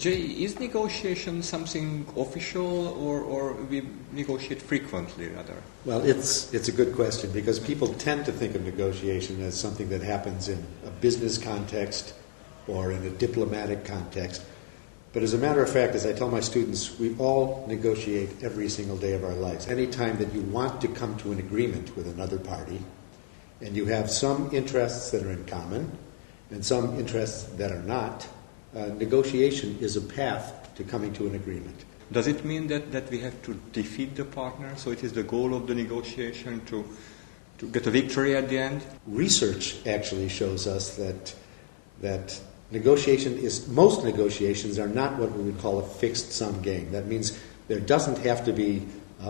Jay, is negotiation something official or we negotiate frequently rather? Well, it's a good question because people tend to think of negotiation as something that happens in a business context or in a diplomatic context. But as a matter of fact, as I tell my students, we all negotiate every single day of our lives. Anytime that you want to come to an agreement with another party and you have some interests that are in common and some interests that are not, negotiation is a path to coming to an agreement. Does it mean that we have to defeat the partner? So it is the goal of the negotiation to get a victory at the end? Research actually shows us that most negotiations are not what we would call a fixed sum game. That means there doesn't have to be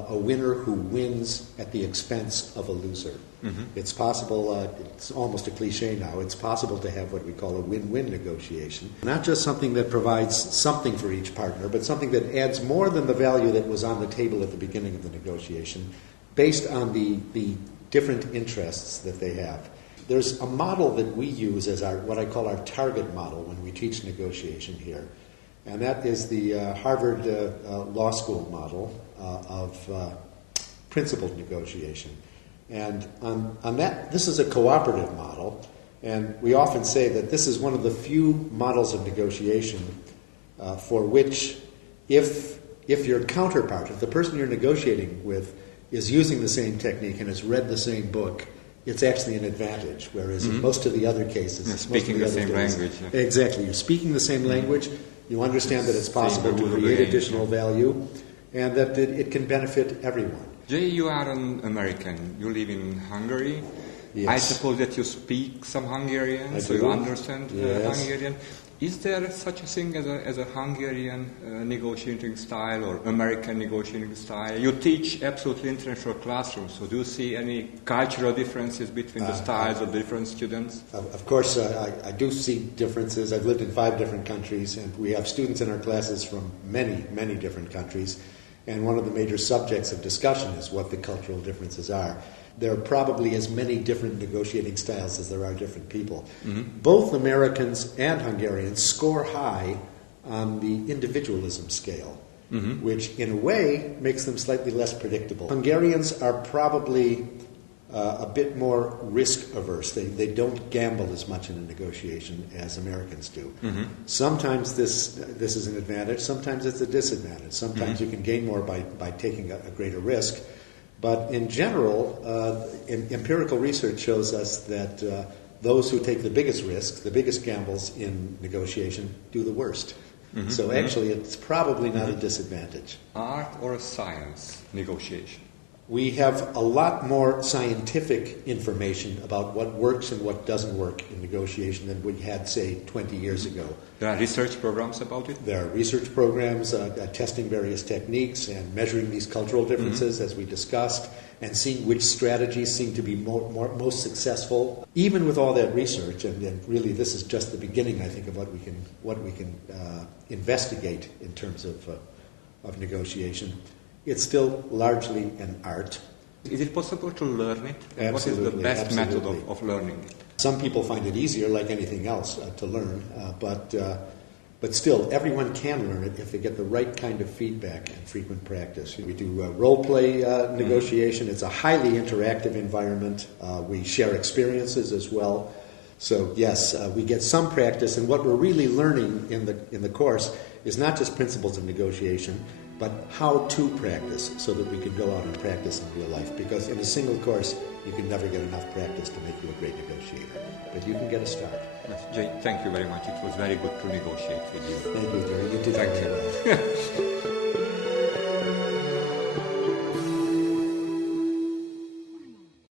a winner who wins at the expense of a loser. Mm-hmm. It's possible, it's almost a cliche now, it's possible to have what we call a win-win negotiation. Not just something that provides something for each partner, but something that adds more than the value that was on the table at the beginning of the negotiation, based on the different interests that they have. There's a model that we use as what I call our target model when we teach negotiation here, and that is the Harvard Law School model of principled negotiation. And on that, this is a cooperative model, and we often say that this is one of the few models of negotiation for which if your counterpart, if the person you're negotiating with is using the same technique and has read the same book, it's actually an advantage, whereas in most of the other cases... You're speaking the same language. Yeah. Exactly. You're speaking the same language, you understand that it's possible to create additional value, and that it can benefit everyone. Jay, you are an American. You live in Hungary. Yes. I suppose that you speak some Hungarian, so you understand Hungarian. Is there such a thing as a Hungarian negotiating style or American negotiating style? You teach absolutely international classrooms, so do you see any cultural differences between the styles of different students? Of course, I do see differences. I've lived in 5 different countries, and we have students in our classes from many, many different countries. And one of the major subjects of discussion is what the cultural differences are. There are probably as many different negotiating styles as there are different people. Mm-hmm. Both Americans and Hungarians score high on the individualism scale, mm-hmm. which in a way makes them slightly less predictable. Hungarians are probably a bit more risk-averse. They don't gamble as much in a negotiation as Americans do. Mm-hmm. Sometimes this is an advantage, sometimes it's a disadvantage. Sometimes mm-hmm. you can gain more by taking a greater risk. But in general, empirical research shows us that those who take the biggest risks, the biggest gambles in negotiation, do the worst. Mm-hmm. So actually, it's probably not a disadvantage. Art or a science negotiation? We have a lot more scientific information about what works and what doesn't work in negotiation than we had, say, 20 years ago. There are research programs about it? There are research programs testing various techniques and measuring these cultural differences, mm-hmm. as we discussed, and seeing which strategies seem to be most successful. Even with all that research, and really this is just the beginning, I think, of what we can investigate in terms of negotiation. It's still largely an art. Is it possible to learn it? Absolutely. What is the best method of learning it? Some people find it easier, like anything else, to learn, but still, everyone can learn it if they get the right kind of feedback and frequent practice. We do role-play negotiation. It's a highly interactive environment. We share experiences as well. So yes, we get some practice, and what we're really learning in the course is not just principles of negotiation, but how to practice so that we can go out and practice in real life. Because in a single course, you can never get enough practice to make you a great negotiator. But you can get a start. Jay, thank you very much. It was very good to negotiate with you. Thank you, Jerry. You did very well.